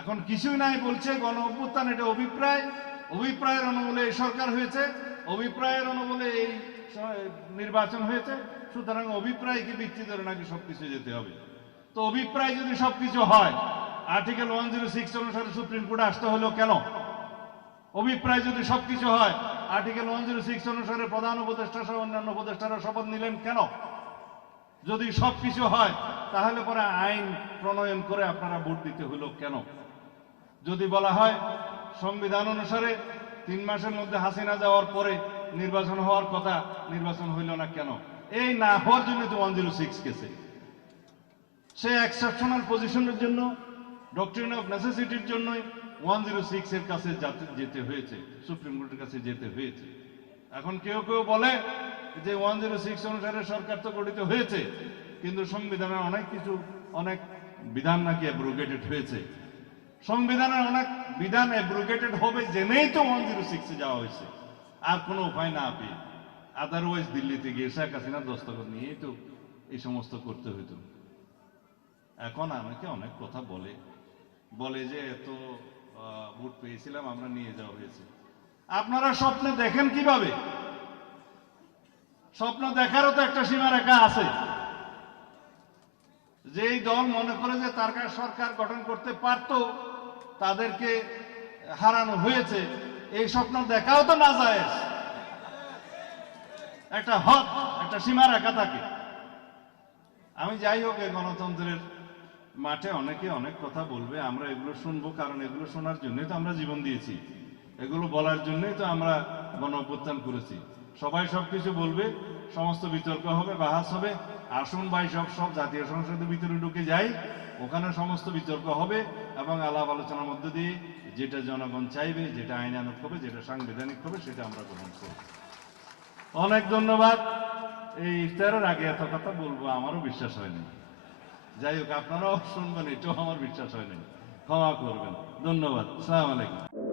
এখন কিছুই নাই বলছে গণ অভ্যুত্থান, এটা অভিপ্রায়, অভিপ্রায়ের অনুবলে এই সরকার হয়েছে, অভিপ্রায়ের অনুবলে এই নির্বাচন হয়েছে, সুতরাং অভিপ্রায়কে ভিত্তি ধরে নাকি সবকিছু যেতে হবে। তো অভিপ্রায় যদি সবকিছু হয়, আর্টিকেল 106 অনুসারে সুপ্রিম কোর্টে আসতে হলো কেন? অভিপ্রায় যদি সবকিছু হয়, আর্টিকেল 106 অনুসারে প্রধান উপদেষ্টা সহ অন্যান্য উপদেষ্টারা শপথ নিলেন কেন? যদি সবকিছু হয় তাহলে পরে আইন প্রণয়ন করে আপনারা ভোট দিতে হলো কেন? যদি বলা হয় সংবিধান অনুসারে 3 মাসের মধ্যে হাসিনা যাওয়ার পরে নির্বাচন হওয়ার কথা, নির্বাচন হইল না কেন? এই না হওয়ার জন্য তো 106 কেসে, সে এক্সেপশনাল পজিশনের জন্য, ডক্ট্রিন অফ নেসেসিটির জন্যই 106 এর কাছে যেতে হয়েছে, সুপ্রিম কোর্টের কাছে যেতে হয়েছে। এখন কেউ কেউ বলে যে 106 অনুসারে সরকার তো গঠিত হয়েছে, কিন্তু সংবিধানের অনেক কিছু, অনেক বিধান নাকি অ্যাব্রোগেটেড হয়েছে। সংবিধানের অনেক বিধান অ্যাব্রোগেটেড হবে জেনেই তো 106 এ যাওয়া হয়েছে, আর কোনো উপায় না পেয়ে। আদারওয়াইজ দিল্লিতে গিয়ে শেখ হাসিনা দস্তখত নিয়েই তো এই সমস্ত করতে হইতো। এখন আমাকে অনেক কথা বলে, বলে যে এত ভোট পেয়েছিলাম আমরা, নিয়ে যাওয়া হয়েছে। আপনারা স্বপ্নে দেখেন কিভাবে? স্বপ্ন দেখারও তো একটা সীমারেখা আছে। যেই দল মনে করে যে তার সরকার গঠন করতে পারত, তাদেরকে হারানো হয়েছে, এই স্বপ্ন দেখাও তো না যায়, একটা হদ, একটা সীমারেখা থাকে। আমি যাই হোক, এই গণতন্ত্রের মাঠে অনেকে অনেক কথা বলবে, আমরা এগুলো শুনবো, কারণ এগুলো শোনার জন্যই তো আমরা জীবন দিয়েছি, এগুলো বলার জন্যই তো আমরা গণ অভ্যুত্থান করেছি। সবাই সবকিছু বলবে, সমস্ত বিতর্ক হবে, বাহাস হবে। আসুন ভাই, সব জাতীয় সংসদের ভিতরে ঢুকে যাই, ওখানে সমস্ত বিতর্ক হবে এবং আলাপ আলোচনার মধ্যে দিয়ে যেটা জনগণ চাইবে, যেটা আইনানুগ হবে, যেটা সাংবিধানিক হবে, সেটা আমরা গ্রহণ করব। অনেক ধন্যবাদ। এই ইফতারের আগে এত কথা বলবো আমারও বিশ্বাস হয়নি। যাই হোক, আপনারাও শুনবেন, এটাও আমার বিশ্বাস হয়নি, ক্ষমা করবেন। ধন্যবাদ। আসসালামু আলাইকুম।